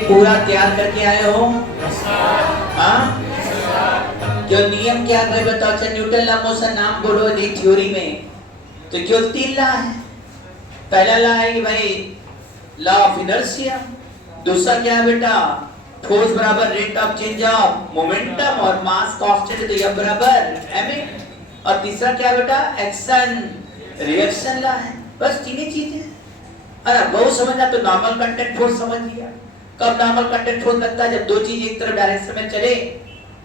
पूरा तैयार करके आए हो? हाँ, जो नियम क्या भाई बताओ। अच्छा, न्यूटन ला मोशन नाम बोलो दी थ्योरी में। तो क्यों 3 ला है? पहला ला है कि भाई लॉ ऑफ इनर्शिया। दूसरा क्या है बेटा? फोर्स बराबर rate of change of momentum और मास कांस्टेंट, तो यह बराबर ma। और तीसरा क्या है बेटा? एक्शन रिएक्शन ला है। बस 3 ही चीजें। अरे बहुत समझना तो नॉर्मल कंटेंट फोर्स समझ लिया। कब नॉर्मल कंटेंट फोर्स लगता है? जब दो चीज एक तरफ डायरेक्शन में चले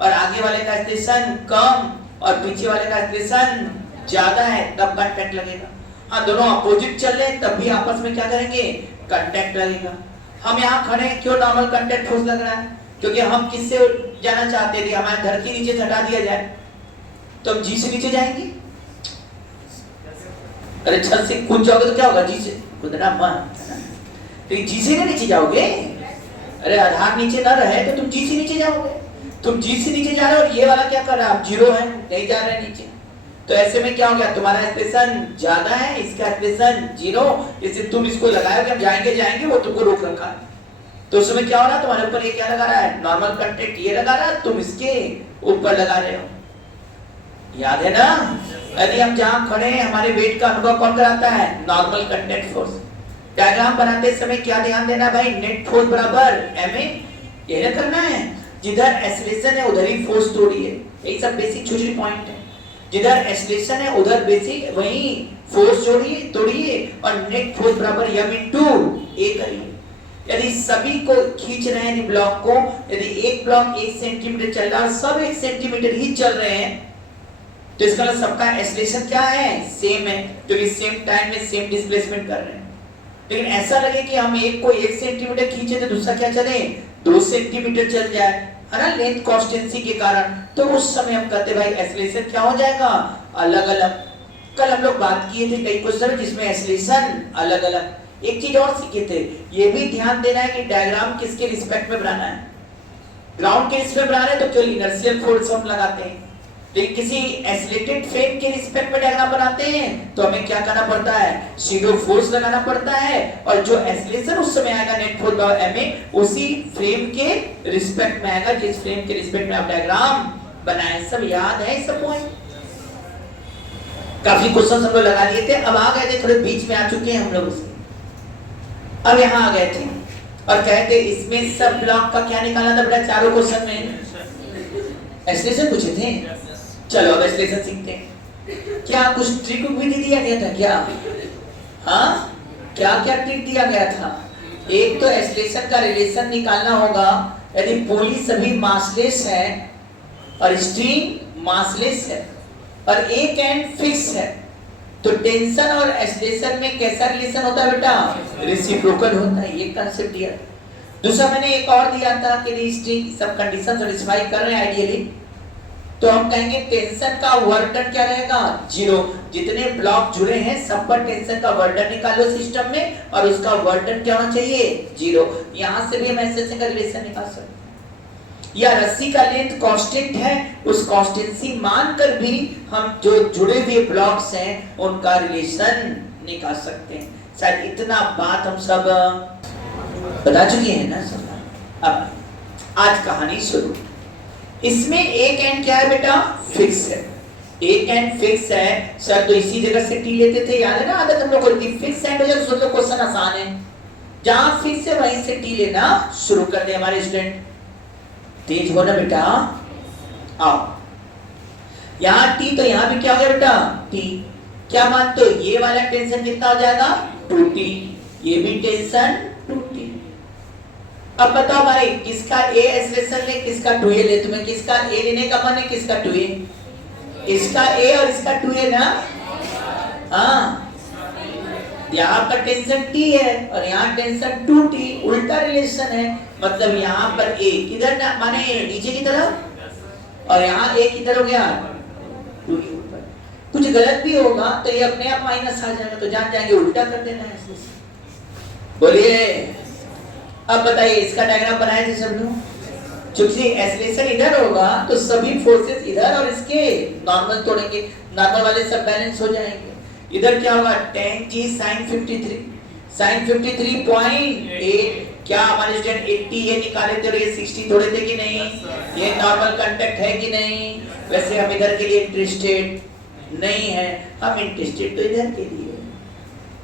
और आगे वाले का एक्सेलरेशन कम और पीछे वाले का एक्सेलरेशन ज्यादा है, तब कंटेंट लगेगा। हाँ, दोनों अपोजिट चल रहे तब भी आपस में क्या करेंगे? कंटेंट लगेगा। हम यहाँ खड़े हैं, क्यों नॉर्मल कंटेंट फोर्स लग रहा है? क्योंकि हम किससे जाना चाहते थे? हमारे धड़ के नीचे हटा दिया जाए तो हम जी से नीचे जाएंगे। अरे छत से कूद जाओगे तो क्या होगा? जी से कूदना मत, तो जी से नीचे जाओगे। अरे आधार नीचे ना रहे तो तुम जी से नीचे जाओगे। तुम जी से नीचे जा रहे हो और ये वाला क्या कर रहा है? जीरो है, नहीं जा रहे नीचे। तो ऐसे में क्या हो गया? तुम्हारा एक्सप्रेशन ज्यादा है, इसका एक्सप्रेशन जीरो। जैसे तुम इसको लगाए कि हम जाएंगे जाएंगे, वो तुमको रोक रखा है। तो उस समय क्या हो रहा है? तुम्हारे ऊपर ये क्या लगा रहा है? नॉर्मल कंटेंट ये लगा रहा है, तुम इसके ऊपर लगा रहे हो। याद है ना? यदि हम जहां खड़े हैं, हमारे वेट का अनुभव कौन कराता है? Normal content force. डायग्राम बनाते समय क्या ध्यान देना है भाई? नेट फोर्स बराबर ma, ये ना करना है। जिधर एक्सेलरेशन है उधर ही फोर्स तोड़िए। यही सब बेसिक छोटी पॉइंट है। जिधर एक्सेलरेशन है उधर बेसिक वही फोर्स जोड़िए तोड़िए और नेट फोर्स बराबर m into a करिए। यदि सभी को खींच रहे हैं ब्लॉक को, यदि एक ब्लॉक 1 सेंटीमीटर चल रहा है, सब 1 सेंटीमीटर ही चल रहे हैं, तो इसका मतलब सबका एक्सेलरेशन क्या है? सेम है, क्योंकि सेम टाइम में सेम डिस्प्लेसमेंट कर रहे हैं। लेकिन ऐसा लगे कि हम एक को 1 सेंटीमीटर खींचे तो दूसरा क्या चले? 2 सेंटीमीटर चल जाए, है ना, लेंथ कांस्टेंसी के कारण। तो उस समय हम कहते भाई एक्सेलरेशन क्या हो जाएगा? अलग अलग। कल हम लोग बात किए थे कई क्वेश्चन जिसमें एक्सेलरेशन अलग अलग। एक चीज और सीखे थे, ये भी ध्यान देना है कि डायग्राम किसके रिस्पेक्ट में बनाना है। ग्राउंड के रिस्पेक्ट में बना रहे हैं तो केवल इनर्शियल फोर्स हम लगाते हैं, लेकिन किसी एक्सीलरेटेड फ्रेम के रिस्पेक्ट में डायग्राम बनाते हैं तो हमें क्या करना पड़ता है? सीडो फोर्स लगाना पड़ता है, और जो एक्सीलरेशन उस समय आएगा नेट फोर्स बाय ma, उसी फ्रेम के रिस्पेक्ट में आएगा जिस फ्रेम के रिस्पेक्ट में आप डायग्राम बनाए। सब याद है सब पॉइंट? काफी क्वेश्चन हम लोग लगा लिए थे, अब आ गए थे थोड़े बीच में आ चुके हैं हम लोग उसके। अब यहाँ आ गए थे और कहते इसमें सब ब्लॉक का क्या निकालना था बेटा? चारों क्वेश्चन में एक्सीलरेशन पूछे थे। चलो अब एक्सेलरेशन सीखते हैं। क्या कुछ ट्रिक भी दिया गया था क्या? हाँ, क्या क्या ट्रिक दिया गया था? एक तो एक्सेलरेशन का रिलेशन निकालना होगा। यदि पुली सभी मासलेस है और स्ट्रिंग मासलेस है और एक एंड फिक्स है, तो टेंशन और एक्सेलरेशन में कैसा रिलेशन होता है बेटा? रेसिप्रोकल होता है। ये कांसेप्ट दिया। दूसरा मैंने एक और दिया था कि स्ट्रिंग सब कंडीशन सेटिस्फाई कर रहे हैं आइडियली, तो हम कहेंगे टेंशन का वर्क डन क्या रहेगा? जीरो। जितने ब्लॉक जुड़े हैं सब पर टेंशन का वर्क डन निकालो सिस्टम में, और उसका वर्क डन क्या होना चाहिए? जीरो। यहां से भी हम एक्सेलरेशन का रिलेशन निकाल सकते हैं। या रस्सी का लेंथ कांस्टेंट है, उस कांस्टेंसी मानकर भी हम जो जुड़े हुए ब्लॉक्स हैं उनका रिलेशन निकाल सकते हैं। शायद इतना बात हम सब बता चुके हैं ना सब। अब आज कहानी शुरू। इसमें एक एंड क्या है बेटा? फिक्स है। एक एंड फिक्स है सर, तो इसी जगह से टी लेते थे, याद है ना आदत हम लोग को? फिक्स एंड हो जाए तो सोचो क्वेश्चन आसान है। जहां फिक्स है वहीं से टी लेना शुरू कर दे हमारे स्टूडेंट। तेज हो ना बेटा, आओ। यहाँ टी तो यहाँ भी क्या हो गया बेटा? टी। क्या मानते हो? ये वाला टेंशन कितना हो जाएगा? 2t। ये भी टेंशन 2t। अब बताओ भाई किसका a एक्सेलरेशन ले, किसका 2a ले? तुम्हें किसका a लेने का मन है, किसका 2a? इसका a और इसका 2a ना? हाँ, यहाँ पर टेंशन t है और यहाँ टेंशन 2t, उल्टा रिलेशन है। मतलब यहाँ पर a किधर ना माने नीचे की तरफ, और यहाँ a किधर हो गया? 2 के ऊपर। कुछ गलत भी होगा तो ये अपने आप माइनस आ जाएगा, तो जान जाएंगे उल्टा कर देना है। बोलिए अब बताइए, इसका डायग्राम बनाए थे सब लोग? क्योंकि एक्सेलरेशन इधर होगा तो सभी फोर्सेस इधर और इसके नॉर्मल तोड़ेंगे, नॉर्मल वाले सब बैलेंस हो जाएंगे। इधर क्या होगा? tan g sin 53 sin 53.8। क्या हमारे स्टूडेंट 80 ये निकाले थे और ये 60 थोड़े थे कि नहीं? ये नॉर्मल कांटेक्ट है कि नहीं? वैसे हम इधर के लिए इंटरेस्टेड नहीं है, हम इंटरेस्टेड तो इधर के लिए।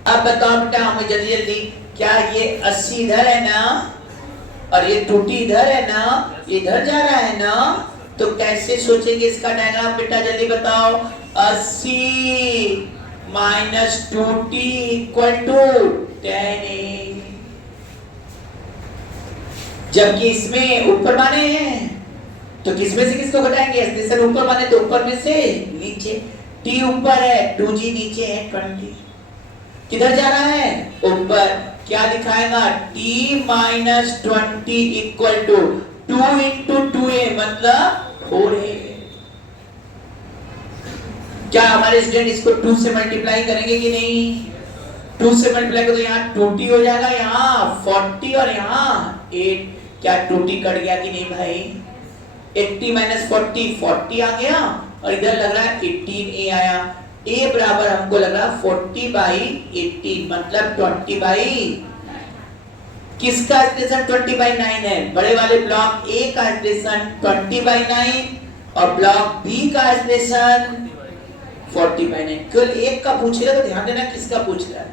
अब बताओ बेटा हमें जल्दी जल्दी, क्या ये 80 इधर है ना और ये टूटी इधर है ना, इधर जा रहा है ना, तो कैसे सोचेंगे इसका डायग्राम बेटा जल्दी बताओ। 80 minus 2t equal to 10a। जबकि इसमें ऊपर माने हैं तो किसमें से किसको घटाएंगे? एक्सप्रेशन ऊपर माने तो ऊपर में से नीचे, t ऊपर है 2g नीचे है 20। किधर जा रहा है? ऊपर। क्या दिखाएगा? t minus 20 equal to 2 into 2a मतलब 4a। क्या हमारे स्टूडेंट इसको 2 से मल्टीप्लाई करेंगे कि नहीं? 2 से मल्टीप्लाई करो तो यहाँ 2t हो जाएगा, यहाँ 40 और यहाँ 8। क्या 2t कट गया कि नहीं भाई? 80 माइनस 40 40 आ गया और इधर लग रहा है 18a आया। a बराबर हमको लग रहा है 40 बाई 18 मतलब 20 बाई, किसका एक्सप्रेशन 20 बाई 9 है? बड़े वाले ब्लॉक A का एक्सप्रेशन 20 बाई 9 और ब्लॉक B का एक्सप्रेशन 40 बाई 9। केवल एक का पूछेगा तो ध्यान देना किसका पूछ रहा है।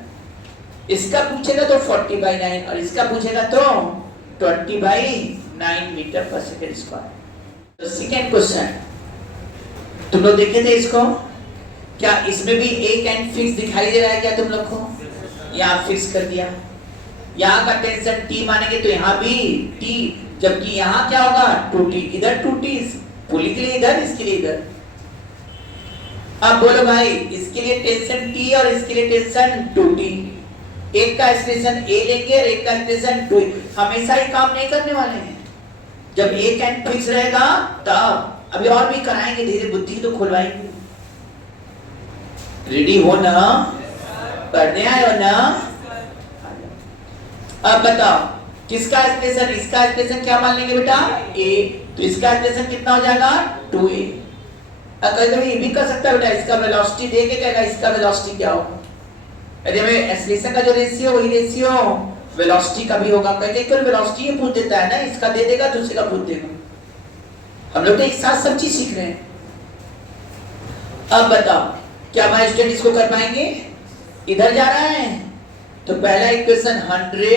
इसका पूछेगा तो 40 बाई 9 और इसका पूछेगा तो 20 बाई 9 मीटर पर सेकंड स्क्वायर। तो सेकंड क्वेश्चन तुम लोग देखे थे इसको, क्या इसमें भी एक एंड फिक्स दिखाई दे रहा है क्या तुम लोग को? यहाँ फिक्स कर दिया, यहाँ का टेंशन T मानेंगे तो यहाँ भी T, जबकि यहाँ क्या होगा 2T, इधर 2T, पुली के लिए इधर, इसके लिए इधर। अब बोलो भाई इसके लिए टेंशन T और इसके लिए टेंशन 2T, एक का एक्सप्रेशन A लेंगे और एक का एक्सप्रेशन 2। हमेशा ही काम नहीं करने वाले हैं, जब एक एंड फिक्स रहेगा तब। अभी और भी कराएंगे धीरे, बुद्धि तो खुलवाएंगे। रेडी हो ना? पढ़ने आए हो ना? अब बताओ किसका एक्सप्रेशन, इसका एक्सप्रेशन क्या मान लेंगे बेटा? A, तो इसका एक्सप्रेशन कितना हो जाएगा 2a। कभी ये भी कर सकता है बेटा, इसका वेलोसिटी दे के कहेगा इसका वेलोसिटी क्या होगा। यदि हमें एक्सेलरेशन का जो रेशियो वही रेशियो वेलोसिटी का भी होगा, कहेंगे केवल वेलोसिटी ही पूछ देता है ना, इसका दे देगा दूसरे का पूछ देगा। हम लोग तो एक साथ सब चीज सीख रहे हैं। अब बताओ क्या हमारे स्टूडेंट इसको कर पाएंगे? इधर जा रहा है तो पहला equation 100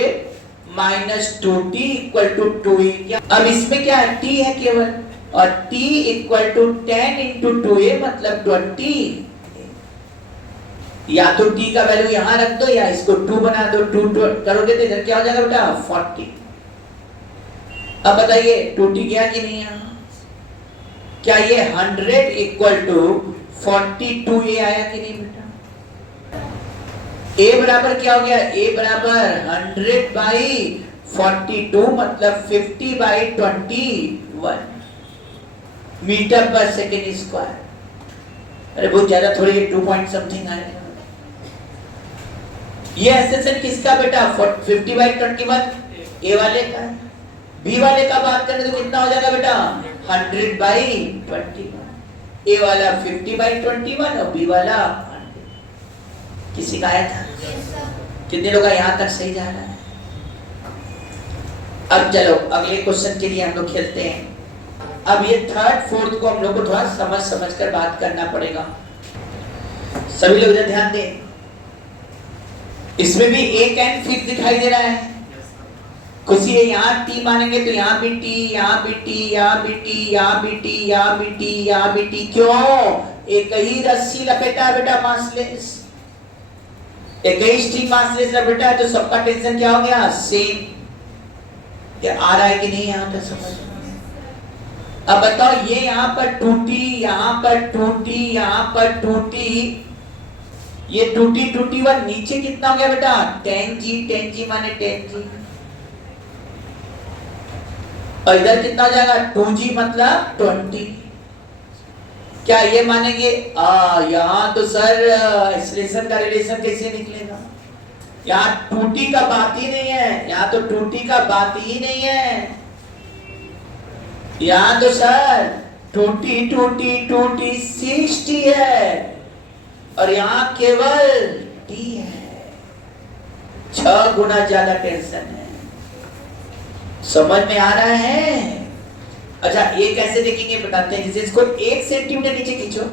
minus 2t equal to 2a। अब इसमें क्या है? t है केवल, और t equal to 10 into 2a मतलब 20। या तो t का वैल्यू यहाँ रख दो या इसको 2 बना दो, 2 करोगे तो इधर क्या हो जाएगा बेटा 40। अब बताइए 2t गया कि नहीं यहाँ? क्या ये 100 इक्वल टू 42a आया कि नहीं बेटा? a बराबर क्या हो गया? a बराबर 100 बाई 42 मतलब 50 बाई 21 मीटर पर सेकेंड स्क्वायर। अरे बहुत ज्यादा थोड़ी, 2 पॉइंट समथिंग आएगा। ये एक्सप्रेशन किसका बेटा? 50 बाई 21 ए वाले का। बी वाले का बात करें तो कितना हो जाएगा बेटा? 100 बाई 21। ए वाला 50 बाई 21 और बी वाला 100। किसी का आया था? कितने लोग यहाँ तक सही जा रहा है? अब चलो अगले क्वेश्चन के लिए हम लोग खेलते हैं। अब ये थर्ड फोर्थ को हम लोग को थोड़ा समझ कर बात करना पड़ेगा। सभी लोग इधर ध्यान दें। इसमें भी एक एंड फिक्स दिखाई दे रहा है। कुछ ये यहाँ t मानेंगे तो यहाँ भी t, यहाँ भी t, यहाँ भी t, यहाँ भी t, यहाँ भी t, यहाँ भी t। क्यों? एक ही रस्सी लपेटा है बेटा, मासलेस। एक ही स्ट्रिंग मासलेस लपेटा है तो सबका टेंशन क्या हो गया? सेम। क्या आ रहा है कि नहीं यहाँ तक समझ? अब बताओ ये यहाँ पर 2t, यहाँ पर 2t, यहाँ पर 2t, ये 2t 1 नीचे कितना हो गया बेटा? 10g माने 10g, और इधर कितना हो जाएगा? 2g मतलब 20। क्या ये मानेंगे? यहाँ तो सर एक्सप्रेशन का रिलेशन कैसे निकलेगा? यहाँ 2t का बात ही नहीं है, यहाँ तो 2t का बात ही नहीं है। यहाँ तो सर 2t 60 है और यहाँ केवल t है। 6 गुना ज्यादा टेंशन है। समझ में आ रहा है? अच्छा, ये कैसे देखेंगे बताते हैं। जैसे इसको 1 सेंटीमीटर नीचे खींचो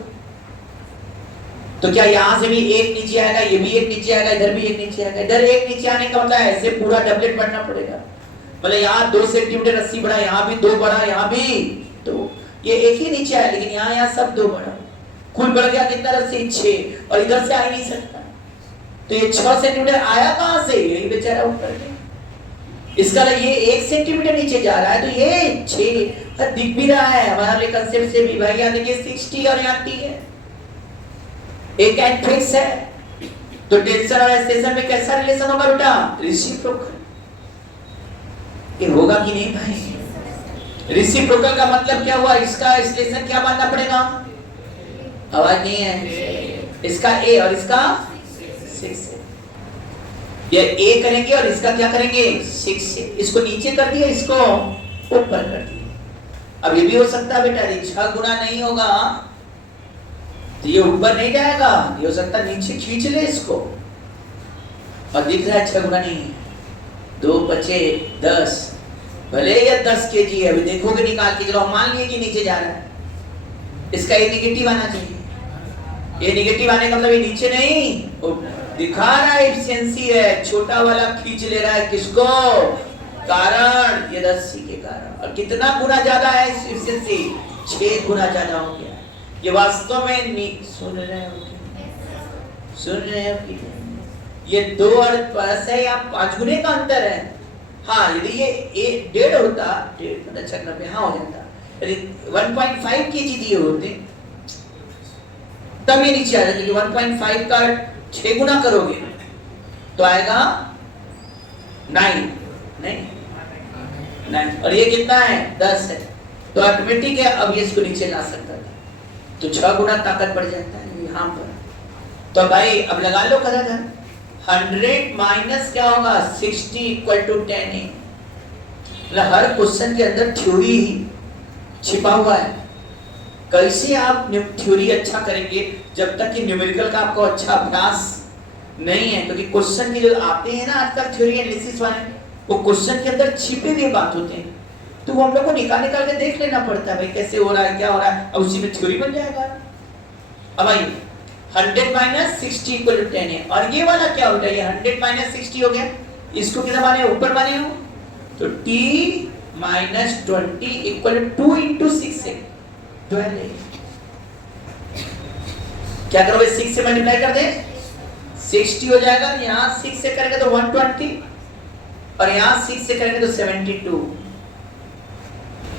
तो क्या यहां से भी 1 नीचे आएगा, ये भी 1 नीचे आएगा, इधर भी 1 नीचे आएगा। इधर 1 नीचे आने का मतलब ऐसे पूरा डबलेट बढ़ना पड़ेगा। मतलब यहाँ 2 सेंटीमीटर रस्सी बढ़ा, यहाँ भी 2 बढ़ा, यहाँ भी तो ये 1 ही नीचे आया, लेकिन यहाँ सब 2 बढ़ा। कुल बढ़ गया कितना रस्सी? 6, और इधर से आ ही नहीं सकता। तो ये 6 सेंटीमीटर आया कहां से? यही बेचारा ऊपर गया। इसका ये 1 सेंटीमीटर नीचे जा रहा है तो ये 6 दिख भी रहा है हमारे कंसेप्ट से भी। भाई यहाँ देखिए 60 और यहाँ T है, एक एंड फिक्स है। तो टेंशन और एक्सटेंशन में कैसा रिलेशन होगा बेटा? रेसिप्रोकल। ये होगा कि नहीं भाई? रेसिप्रोकल का मतलब क्या हुआ? इसका रिलेशन क्या मानना पड़ेगा? आवाज नहीं है। इसका A और इसका 6 है। ये A करेंगे और इसका क्या करेंगे? 6 से। इसको नीचे कर दिया, इसको ऊपर कर दिया। अब ये भी हो सकता है बेटा, 6 गुना नहीं होगा तो ये ऊपर नहीं जाएगा, ये हो सकता है नीचे खींच ले इसको, और दिख रहा है 6 गुना नहीं है। 2 बचे 10, भले ये 10 kg है। अभी देखोगे निकाल के, चलो मान लिए कि नीचे जा रहा है। इसका ये नेगेटिव आना चाहिए। ये नेगेटिव आने का मतलब ये नीचे नहीं, दिखा रहा है एफिशिएंसी है। छोटा वाला खींच ले रहा है किसको? कारण ये रस्सी के कारण। और कितना गुना ज्यादा है एफिशिएंसी? 6 गुना ज्यादा हो गया। ये वास्तव में सुन रहे हो कि ये 2 और प्लस है या 5 गुने का अंतर है। हाँ, यदि ये 1.5 होता, 1.5 हाँ हो जाता, 1.5 kg दिए होते तब ये नीचे आ जाता। क्योंकि 1.5 का 6 गुना करोगे तो आएगा 9, नहीं 9, और ये कितना है? 10 है। तो ऑटोमेटिक है, अब ये इसको नीचे ला सकता था, तो 6 गुना ताकत बढ़ जाता है यहाँ पर। तो भाई अब लगा लो कदा 100 माइनस क्या होगा? 60 = 10 है। मतलब हर क्वेश्चन के अंदर थ्योरी छिपा हुआ है। कैसे आप थ्योरी अच्छा करेंगे जब तक कि न्यूमेरिकल का आपको अच्छा अभ्यास नहीं है? क्योंकि क्वेश्चन के जो आते हैं ना आजकल थ्योरी एनालिसिस वाले, वो क्वेश्चन के अंदर छिपे हुए बात होते हैं, तो वो हम लोग को निकाल के देख लेना पड़ता है भाई कैसे हो रहा है, क्या हो रहा है, और उसी में थ्योरी बन जाएगा। अब भाई 100 माइनस 60 = 10 है। और ये वाला क्या होता है? ये 100 माइनस 60 हो गया, इसको कितना माने? ऊपर माने हो तो t माइनस 20 = 2 × 6 है 12 है। क्या करोगे? 6 से मल्टीप्लाई कर दे, 60 हो जाएगा। यहाँ 6 से करेंगे तो 120, और यहाँ 6 से करेंगे तो 72।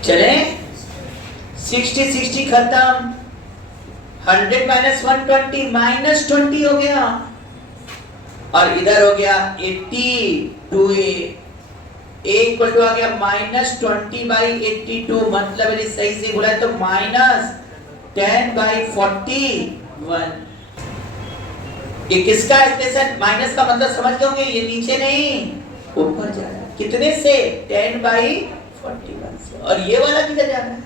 चले 60 खत्म। 100 माइनस 120 माइनस 20 हो गया, और इधर हो गया 80 2a इक्वल टू आ गया -20/82। मतलब यदि सही से बोला तो -10/41। ये किसका एक्सप्रेशन? माइनस का मतलब समझ गए होंगे, ये नीचे नहीं ऊपर जा रहा है। कितने से? 10/41 से। और ये वाला किधर जा रहा है?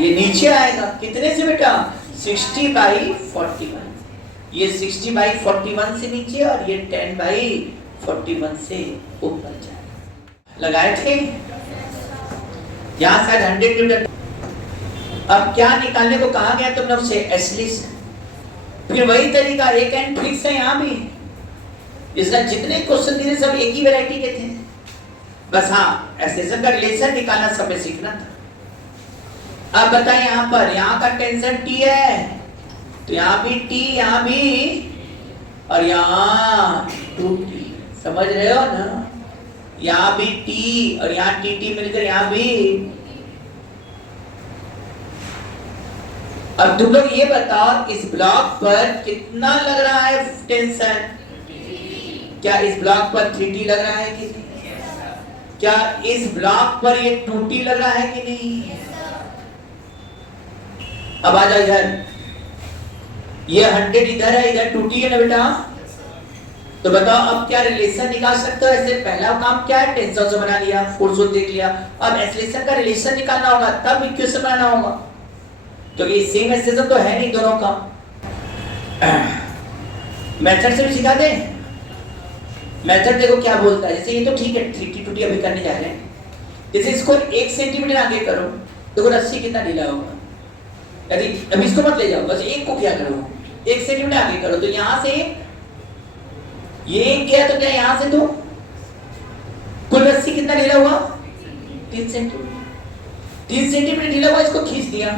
ये नीचे आएगा। कितने से बेटा? 60/41। ये 60/41 से नीचे, और ये 10/41 से ऊपर जाएगा। लगाए थे यहाँ शायद 100 न्यूटन। अब क्या निकालने को कहा गया तुम लोग से? एसलिस। फिर वही तरीका, एक एंड फिक्स है यहाँ भी। इसका जितने क्वेश्चन दिए सब एक ही वैरायटी के थे, बस हाँ एक्सटेंशन का रिलेशन निकालना सब में सीखना था। अब बताएं यहाँ पर, यहाँ का टेंशन T है तो यहाँ भी T, यहाँ भी, और यहाँ 2T। समझ रहे हो ना? यहाँ भी T और यहाँ TT मिलकर यहाँ भी। अब तुम लोग ये बताओ इस ब्लॉक पर कितना लग रहा है टेंशन? क्या इस ब्लॉक पर 3T लग रहा है कि नहीं? क्या इस ब्लॉक पर ये 2T लग रहा है कि नहीं? अब आ जाओ इधर, ये 100 इधर है, इधर 2T है ना बेटा। तो बताओ अब क्या रिलेशन निकाल सकते हो? ऐसे पहला काम क्या है? टेंशन से बना लिया, फोर्स देख लिया। अब एक्सेलरेशन का रिलेशन निकालना होगा, तब इक्वेशन बनाना होगा, क्योंकि सेम एक्सेलरेशन तो है नहीं दोनों का। मेथड से भी सिखा दें। मेथड देखो क्या बोलता है, जैसे ये तो ठीक है, 3T2T अभी करने जा रहे हैं, जैसे इसको 1 सेंटीमीटर आगे करो, देखो रस्सी कितना ढीला होगा, यदि अभी इसको मत ले जाओ, बस एक को क्या करो, 1 सेंटीमीटर आगे करो, तो यहां से ये गया तो क्या यहां से, तो कुल रस्सी कितना ढीला हुआ, 3 सेंटीमीटर, 3 सेंटीमीटर ढीला हुआ, इसको खींच दिया,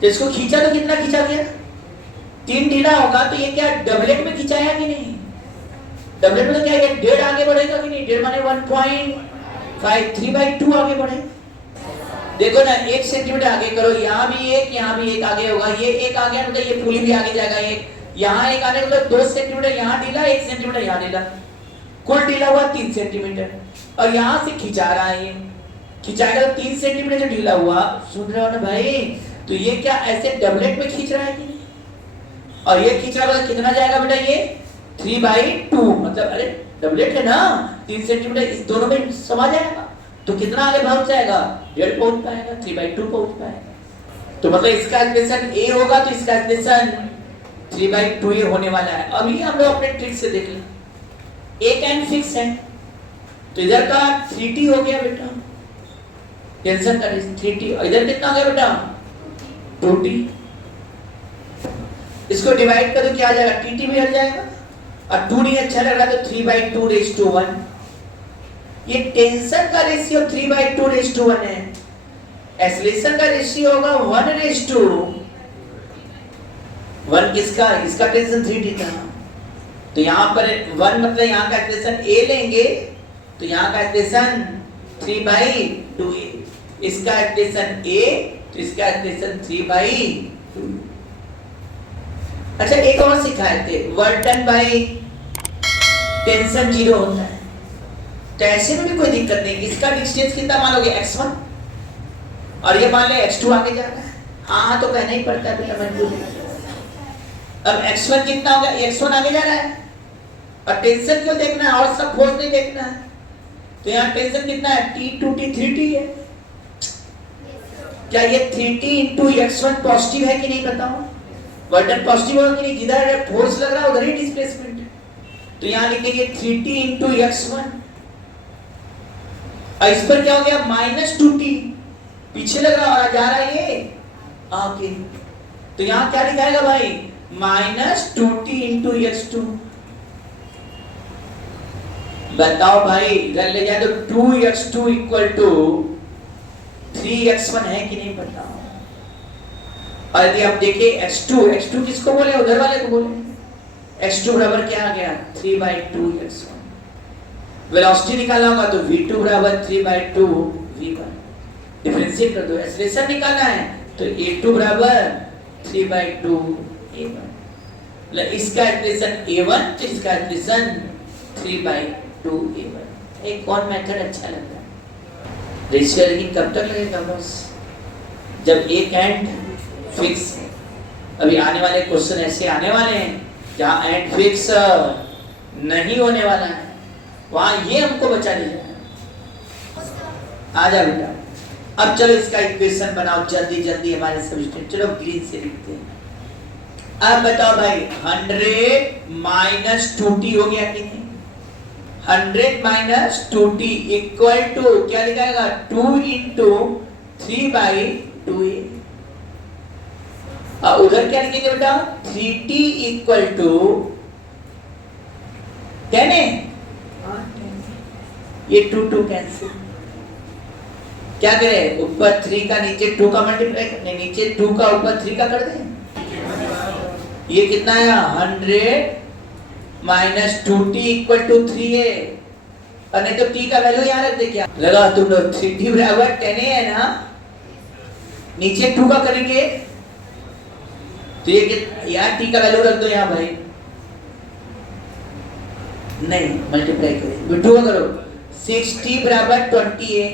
तो इसको खींचा तो कितना खींचा गया, 3 ढीला होगा, तो ये क्या डबलेट में खिंचाया कि नहीं, डबलेट में तो क्या है, 1.5 आगे बढ़ेगा कि नहीं, 1.5 माने 1.5, 3/2 आगे बढ़े, देखो ना 1 सेंटीमीटर आगे करो, यहाँ भी एक आगे होगा, ये एक आ गया मतलब ये पूरी भी आगे जाएगा, एक यहाँ एक आने मतलब 2 सेंटीमीटर यहाँ ढीला, 1 सेंटीमीटर यहाँ ढीला, कुल ढीला हुआ 3 सेंटीमीटर, और यहाँ से खिंचा रहा है, ये खिंचाएगा तो 3 सेंटीमीटर जो ढीला हुआ, सुन रहे हो ना भाई, तो ये क्या ऐसे डबलेट में खींच रहा है कि नहीं, और ये खींच रहा है कितना जाएगा बेटा, ये 3/2, मतलब अरे डबलेट है ना, 3 सेंटीमीटर इस दोनों में समा जाएगा, तो कितना आगे पहुंच जाएगा, 1.5 पहुंच पाएगा, 3/2 पहुंच पाएगा, तो मतलब इसका एक्सप्रेशन ए होगा, तो इसका एक्सप्रेशन 3/2 ये होने वाला है। अभी हम लोग अपने ट्रिक से देख लें, एक एंड फिक्स है, तो इधर का 3T हो गया बेटा, टेंशन का 3T, और इधर कितना आ गया बेटा 2T, इसको डिवाइड करो क्या आ जाएगा, TT भी हट जाएगा, और 2 नहीं अच्छा लग रहा तो 3/2 ये टेंशन का रेशियो 3/2 है, एक्सेलरेशन का रेशियो होगा 1 किसका, इसका टेंशन 3T था, तो यहाँ पर 1 मतलब यहाँ का एक्सेलरेशन A लेंगे, तो यहाँ का एक्सेलरेशन 3/2, इसका एक्सेलरेशन A, तो इसका एक्सेलरेशन 3/2। अच्छा एक और सिखाए थे, वर्क डन बाय टेंशन 0 होता है, तो ऐसे में भी कोई दिक्कत नहीं, इसका डिस्टेंस कितना मानोगे x1, और ये मान ले x2 आगे जा रहा है, हाँ तो कहना ही पड़ता है बेटा मजबूरी, अब x1 कितना होगा, x1 आगे जा रहा है, और टेंशन क्यों देखना है, और सब फोर्स नहीं देखना है, तो यहाँ टेंशन कितना है, T2T 3T है, क्या ये 3T इंटू x1 पॉजिटिव है कि नहीं बताओ, वर्डन पॉजिटिव होगा कि नहीं, जिधर फोर्स लग रहा है उधर ही डिस्प्लेसमेंट है, तो यहाँ लिखेंगे 3T इंटू x1, और इस पर क्या हो गया -2T, पीछे लग रहा और जा रहा है ये आगे, तो यहाँ क्या लिखाएगा भाई -2T इंटू x2, बताओ भाई इधर ले जाए तो 2x2 इक्वल टू 3x1 है कि नहीं बताओ, और यदि आप देखिए x2 किसको बोले, उधर वाले को बोले, x2 बराबर क्या आ गया 3/2x1, वेलोसिटी निकालना होगा तो v2 बराबर 3/2 v1, डिफरेंशिएट कर दो, एक्सेलरेशन निकालना है तो a2 बराबर 3/2 a1, मतलब इसका एक्सप्रेशन a1, तो इसका एक्सप्रेशन 3/2 a1। एक कौन मेथड अच्छा लग रहा है, रेशियो लेकिन कब तक लगेगा बस, जब एक एंड फिक्स, अभी आने वाले क्वेश्चन ऐसे आने वाले हैं जहां एंड फिक्स नहीं होने वाला है, वहां ये हमको बचा लिया है। आ जा बेटा, अब चलो इसका इक्वेशन बनाओ जल्दी जल्दी हमारे सभी स्टूडेंट, चलो ग्रीन से लिखते हैं। अब बताओ भाई 100 - 2T हो गया कि नहीं, 100 - 2T इक्वल टू क्या लिखाएगा 2 इंटू 3/2a, और उधर क्या लिखेंगे बेटा 3T इक्वल टू 10 है, ये 2 कैंसिल, क्या करें ऊपर 3 का नीचे 2 का मल्टीप्लाई करने, नीचे 2 का ऊपर 3 का कर दें, ये कितना आया 100 - 2T इक्वल टू 3 है, और नहीं तो T का वैल्यू यहाँ रख दे, क्या लगा तुम लोग 3T बराबर 10 है ना, नीचे 2 का करेंगे तो ये यार T का वैल्यू रख दो यहाँ भाई, नहीं मल्टीप्लाई करो 2 का करो 60 बराबर 20 है,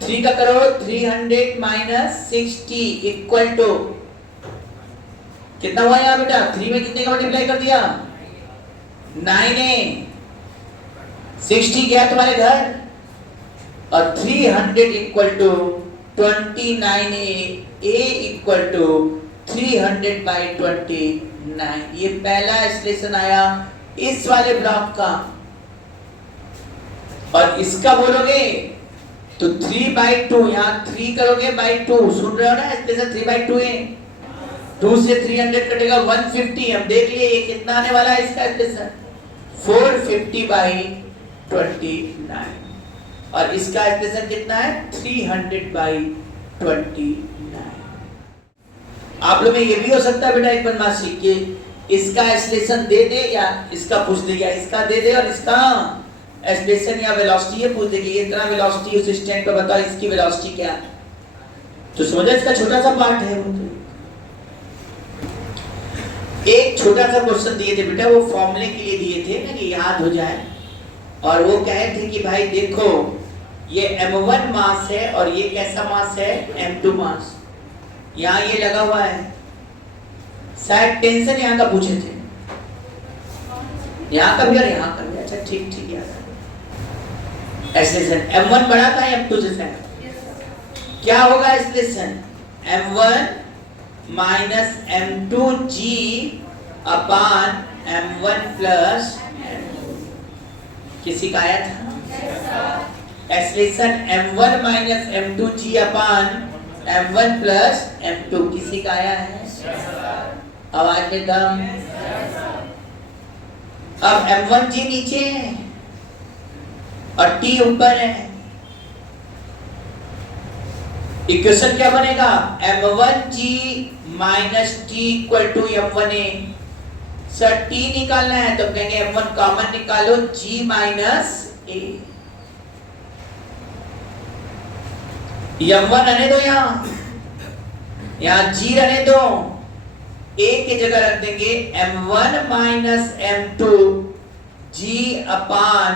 3 का करो 300 - 60 इक्वल टू कितना हुआ यहाँ बेटा, 3 में कितने का मल्टीप्लाई कर दिया 9 है, 60 गया तुम्हारे घर, और 300 equal to 29 a equal to 300/29, ये पहला एक्सप्रेशन आया इस वाले ब्लॉक का। और इसका बोलोगे तो 3/2, यहाँ 3 करोगे बाई 2, सुन रहे हो ना, इसके साथ 3/2 है, 2 से 300 कटेगा 150। हम देख लिए ये कितना आने वाला है इसका स्टेशन, 450/29, और इसका स्टेशन कितना है 300/29। आप लोग में ये भी हो सकता है बेटा एक बदमाशी कि इसका स्टेशन दे दे या इसका पूछ दे, या इसका दे दे और इसका स्टेशन या वेलोसिटी ये पूछ दे कि ये इतना वेलोसिटी उस स्टैंड पे बताओ, इसकी वेलोसिटी क्या है। तो समझो इसका छोटा सा पार्ट है वो। तो एक छोटा सा क्वेश्चन दिए थे बेटा, वो फॉर्मूले के लिए दिए थे ना कि याद हो जाए, और वो कहे थे कि भाई देखो ये m1 मास है और ये कैसा मास है m2 मास, यहाँ ये लगा हुआ है, शायद टेंशन यहाँ का पूछे थे, यहाँ का भी और यहाँ का भी। अच्छा ठीक ठीक याद है। एक्सलेशन m1 बड़ा था m2 से शायद, क्या होगा एक्सलेशन m1 माइनस m2g अपान m1 प्लस m2। किसी का आया था एक्सलेशन m1 माइनस m2g अपान m1 प्लस m2, किसी का आया है? आवाज में दम। अब m1g नीचे है और t ऊपर है, इक्वेशन क्या बनेगा m1g minus t equal to m1a। Sir t निकालना है तो कहेंगे m1 कॉमन निकालो, g माइनस a। m1 रहने दो, यहाँ g रहने दो, a की जगह रख देंगे m1 माइनस m2 g अपान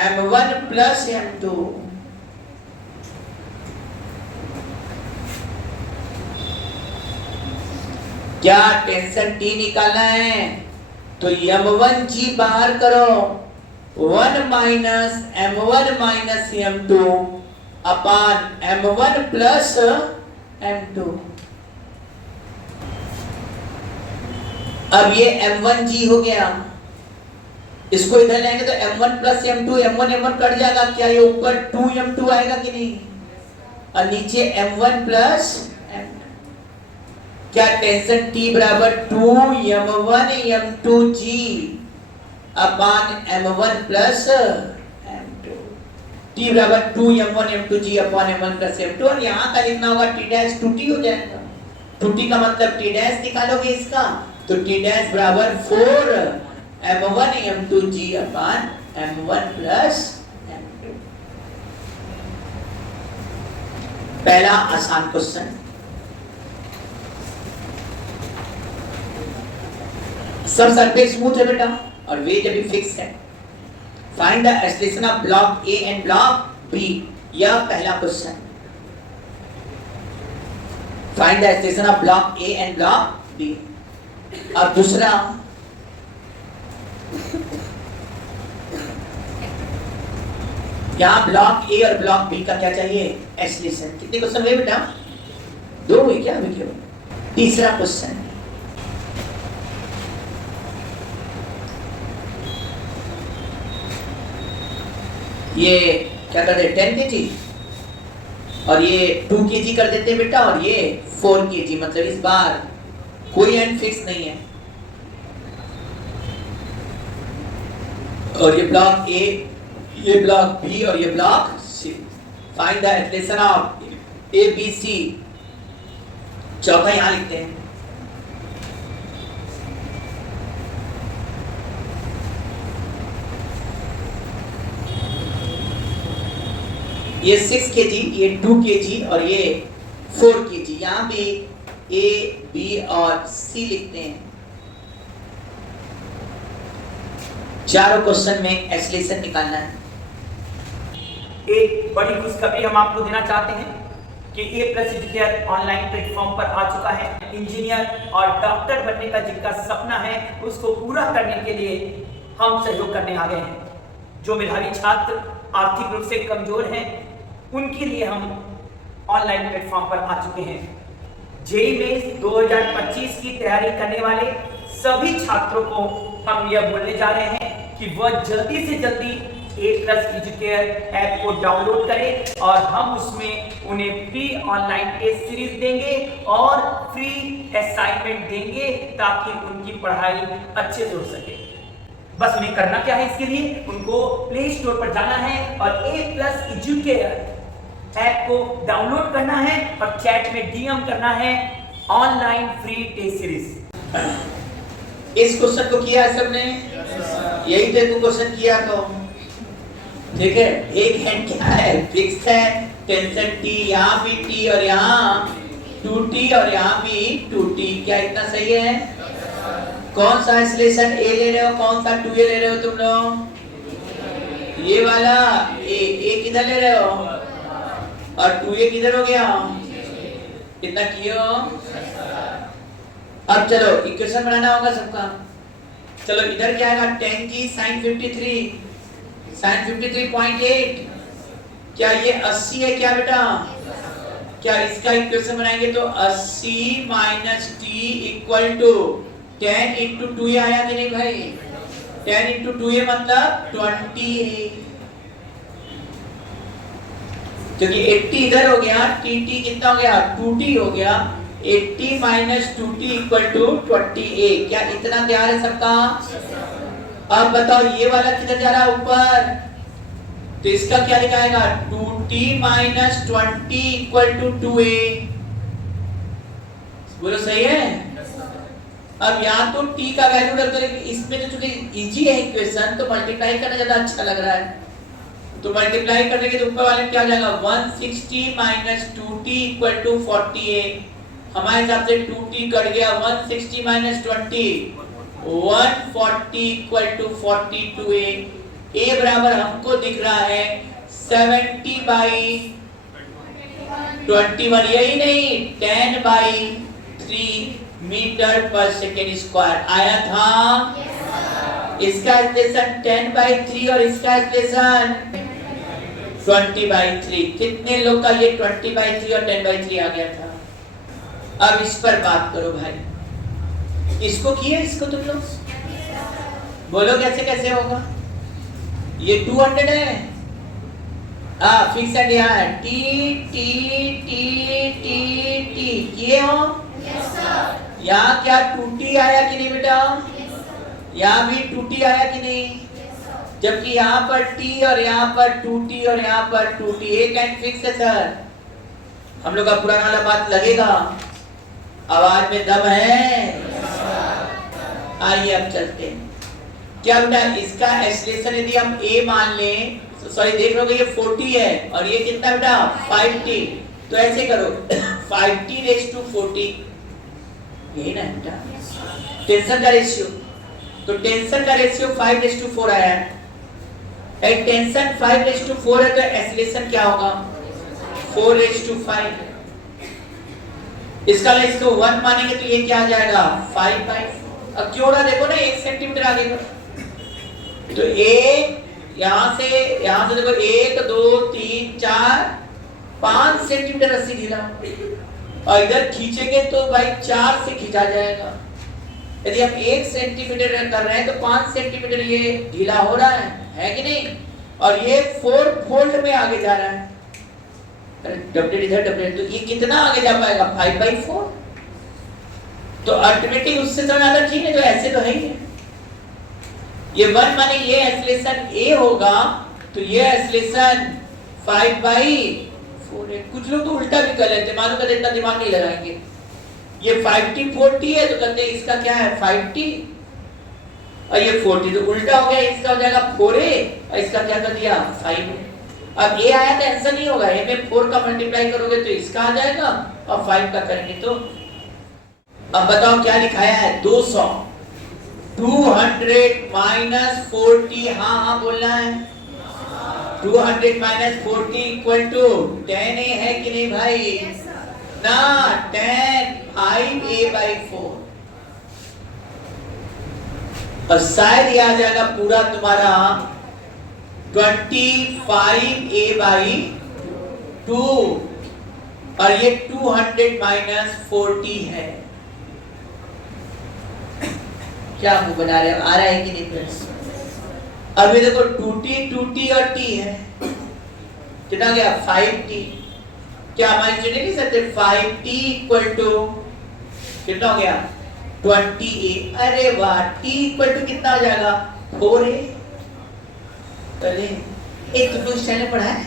m1 प्लस m2। क्या टेंशन t निकालना है तो m1g बाहर करो, 1 माइनस m1 माइनस m2 अपान m1 प्लस m2। अब ये m1g हो गया, इसको इधर लेंगे तो m1 plus m2, m1 cut जाएगा, क्या ये ऊपर 2m2 आएगा कि नहीं, और नीचे m1 प्लस m2। क्या टेंशन t बराबर 2m1 m2g अपान m1 प्लस m2, t बराबर 2m1 m2g अपान m1 प्लस m2, और यहाँ का लिखना होगा t डैश 2t हो जाएगा। 2t का मतलब t डैश निकालोगे इसका, तो t डैश बराबर 4m1 m2g अपान m1 प्लस m2। पहला आसान क्वेश्चन। सब सरफेस स्मूथ है बेटा और वेट अभी फिक्स है। Find the acceleration of block A and block B, यह पहला question. Find the acceleration of block A and block B. अब दूसरा, यहां ब्लॉक ए और ब्लॉक बी का क्या चाहिए एक्सलेशन। कितने क्वेश्चन हुए बेटा? 2 हुए क्या अभी केवल? तीसरा क्वेश्चन, ये क्या कर देते 10 kg और ये 2 kg कर देते बेटा, और ये 4 kg, मतलब इस बार कोई एंड फिक्स नहीं है। और ये ब्लॉक ए, ये ब्लॉक बी और ये block C. Find the acceleration of A B C. चौथा यहां लिखते हैं, ये 6 kg, ये 2 kg और ये 4 kg। यहाँ भी A, B और C लिखते हैं। चारों क्वेश्चन में एक्सलेशन निकालना है। एक बड़ी खुशखबरी हम आपको देना चाहते हैं कि ए प्लस एजुकेयर ऑनलाइन प्लेटफॉर्म पर आ चुका है। इंजीनियर और डॉक्टर बनने का जिनका सपना है उसको पूरा करने के लिए हम सहयोग करने आ गए हैं। जो मेधावी छात्र आर्थिक रूप से कमजोर हैं उनके लिए हम ऑनलाइन प्लेटफॉर्म पर आ चुके हैं। जेईई मेंस 2025 की तैयारी करने वाले सभी छात्रों को हम यह बोलने जा रहे हैं कि वह जल्दी से जल्दी A+ एजुकेयर ऐप को डाउनलोड करें और हम उसमें उन्हें फ्री ऑनलाइन टेस्ट सीरीज देंगे और फ्री असाइनमेंट देंगे ताकि उनकी पढ़ाई अच्छे से हो सके। बस उन्हें करना क्या है, इसके लिए उनको प्ले स्टोर पर जाना है और A+ एजुकेयर ऐप को डाउनलोड करना है और चैट में DM करना है ऑनलाइन फ्री टेस्ट सीरीज। इस क्वेश्चन को किया है सबने? यही तो क्वेश्चन किया तो ठीक है। एक हैंड क्या है, फिक्स है, टेंशन T, यहाँ भी T और यहाँ 2T और यहाँ भी 2T। क्या इतना सही है? कौन सा एक्सलेशन A ले रहे हो, कौन सा 2A ले रहे हो तुम लोग? ये वाला A किधर ले रहे हो और 2A किधर हो गया? कितना कियो? अब चलो इक्वेशन बनाना होगा सबका। चलो इधर क्या आएगा, tan की sin 53.8। क्या ये 80 है क्या बेटा? क्या इसका इक्वेशन बनाएंगे तो 80 minus t equal to 10 into 2a आया कि नहीं भाई? 10 इंटू 2a मतलब 20, क्योंकि 80 इधर हो गया, t कितना हो गया? 2t हो गया। 80 minus 2t equal to 20a। क्या इतना तैयार है सबका? अब बताओ ये वाला किधर जा रहा है? ऊपर। तो इसका क्या लिखाएगा? 2t minus 20 equal to 2a। बोलो सही है? अब यहाँ तो t का वैल्यू रख दो, इसमें तो चूंकि इजी है इक्वेशन तो मल्टीप्लाई करना ज्यादा अच्छा लग रहा है। तो मल्टीप्लाई करने के तो ऊपर वाले में क्या हो जाएगा? 160 minus 2t equal to 40a। हमारे हिसाब से 2t कट गया, 160 minus 20 140 equal to 42a। a बराबर हमको दिख रहा है 70 बाई 21, यही नहीं 10 बाई 3 मीटर पर सेकेंड स्क्वायर आया था। इसका एक्सप्रेशन 10 बाई 3 और इसका एक्सप्रेशन 20 बाई 3। कितने लोग का ये 20 बाई 3 और 10 बाई 3 आ गया था? अब इस पर बात करो भाई। इसको किए, इसको तुम लोग बोलो कैसे कैसे होगा? ये 200 है, फिक्स एंड यहाँ है T T T T T किए हो? Yes sir. यहाँ क्या 2T आया कि नहीं बेटा? यहाँ भी 2T आया कि नहीं? जबकि यहाँ पर T और यहाँ पर 2T और यहाँ पर 2T, एक एंड फिक्स है सर। हम लोग का पुराना वाला बात लगेगा? आवाज में दम है? आइए अब चलते हैं। क्या बेटा इसका एक्सलेशन यदि हम A मान लें, सॉरी देख लो ये 40 है और ये कितना बेटा 5t, तो ऐसे करो 5t रेज़ टू 40, यही ना बेटा टेंशन का रेशियो। तो टेंशन का रेशियो 5 रेज़ टू 4 आया है। टेंशन 5 रेज़ टू 4 है तो एक्सलेशन क्या होगा? 4 रेज़ टू 5। इसका इसको 1 मानेंगे तो ये क्या आ जाएगा 5 बाई 4। अब क्यों ना देखो ना 1 सेंटीमीटर आगे का, तो यहाँ से देखो 1 2 3 4 5 सेंटीमीटर रस्सी ढीला और इधर खींचेंगे तो भाई 4 से खींचा जाएगा। यदि हम 1 सेंटीमीटर कर रहे हैं तो 5 सेंटीमीटर ये ढीला हो रहा है कि नहीं? और ये 4 फोल्ड में आगे जा रहा है। डबलेट इधर डबलेट, तो ये कितना आगे जा पाएगा 5 बाई 4। तो अल्टरनेटिव उससे तो ज्यादा ठीक है, तो ऐसे तो है ही है। ये 1 माने ये एक्सलेशन A होगा तो ये एक्सलेशन 5 बाई 4 है। कुछ लोग तो उल्टा भी कर लेते, मालूम कर इतना दिमाग नहीं लगाएंगे। ये 5t 40 है तो कहते हैं इसका क्या है 5t और ये 40, तो उल्टा हो गया, इसका हो जाएगा 4a और इसका क्या कर दिया 5a। अब A आया तो ऐसा नहीं होगा, A में 4 का मल्टीप्लाई करोगे तो इसका आ जाएगा और 5 का करेंगे तो। अब बताओ क्या लिखाया है 200 200 माइनस 40, हाँ बोलना है 200 माइनस 40 इक्वल टू 10a है कि नहीं भाई? ना 10 5a बाई 4 और शायद ये आ जाएगा पूरा तुम्हारा 25a बाई 2 और ये 200 माइनस 40 है। क्या मुंह बना रहे हो? आ रहा है कि नहीं फ्रेंड्स? अब ये देखो 2t और t है, कितना गया 5t। क्या हमारी चीज नहीं सकते 5t इक्वल टू कितना हो गया 20a। अरे वाह, t इक्वल टू कितना हो जाएगा 4a। अरे एक तुमने उस चैनल पढ़ा है?